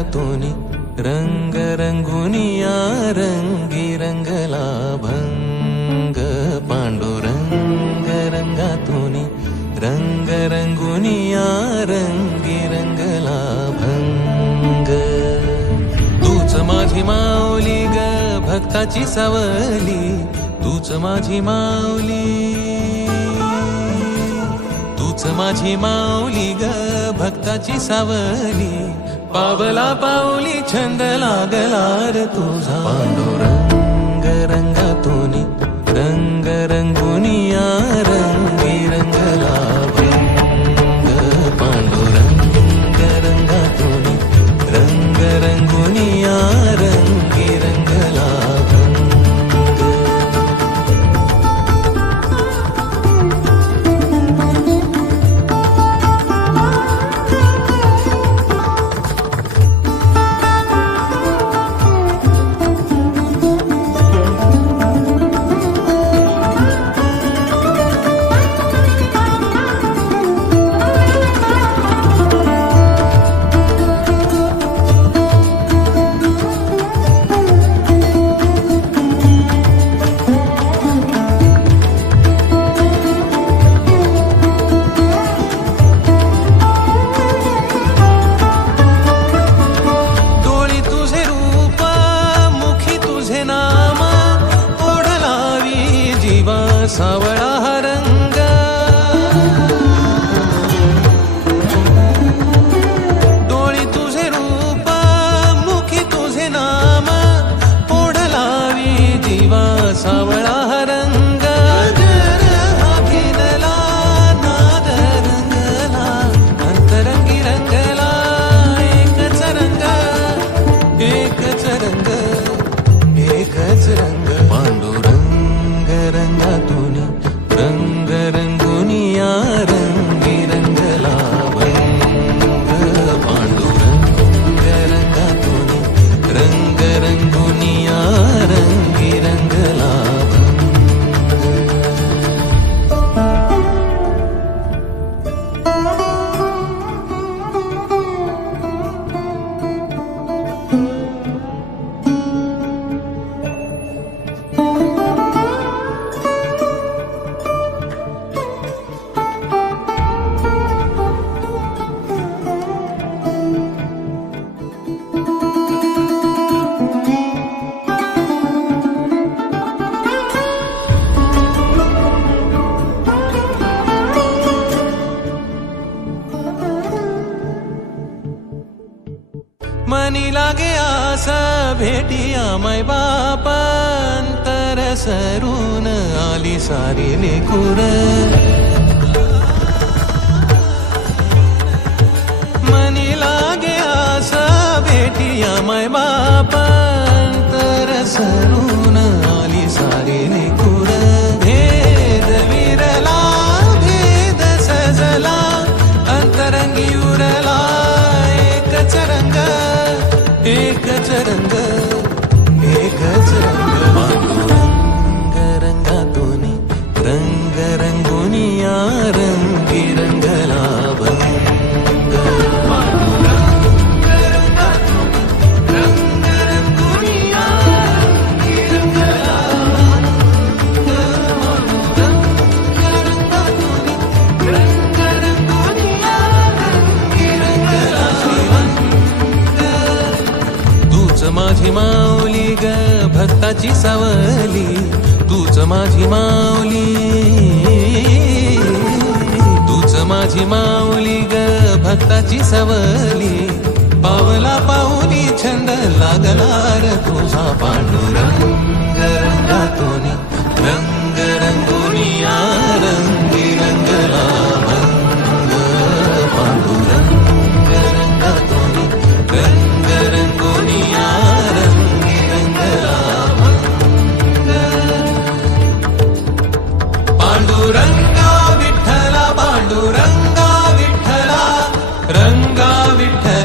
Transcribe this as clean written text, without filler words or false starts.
रंगातूनी रंग रंगुनिया रंगी रंगला भंग पांडुरंग रंगातूनी रंग रंगुनिया रंगी रंगला भंग तूच माझी माऊली ग भक्ताची सावली तूच माझी माऊली तूच माझी माऊली ग भक्ताची सावली पावला पाऊली छंद लागला रे तुझा पांडुरंग रंगातूनी रंग रंगुनिया रंगी रंगला भंग पांडुरंग रंगातूनी रंग रंगुनिया रंगी रंगला सावळा हा रंग डोळी तुझे रूप मुखी तुझे नाम ओढ लावी जीवा सावळा हा रंग अभिनला नाद रंगला अंतरंगी रंगला एकच रंग एकच रंग एकच रंग पांडुरंग रंगातूनी रंग रंगुनिया रंगी रंगला भंग पांडुरंग रंगातूनी रंग रंगुनिया रंगी रंगला मनी लागे आसा भेटिया मै बाप अंतर सरून आली सारी लेकुर मनी लागे आसा भेटिया मै बाप अंतर सरून आली सारी लेकुर भेद विरला भेद सजला अंतरंगी उरला एकच रंग एकच रंग एकच रंग पांडुरंग रंगातूनी रंग रंगुनिया रंगी रंगला भंग पांडुरंग रंगातूनी रंग रंगुनिया रंगी रंगला रंग रंगुनिया रंगी रंगला तूच माझी माऊली ग भक्ताची सावली तूच माझी माऊली तूच माझी माऊली ग भक्ताची सावली पावला पाऊली छंद लागला रे तुझा पांडुरंग रंगातूनी रंग रंगुनिया रंगी रंगला भंग पांडुरंग रंगातूनी रंग रंगुनिया रंगी रंगला भंग पांडुरंगा विठ्ठला रंगा विठ्ठला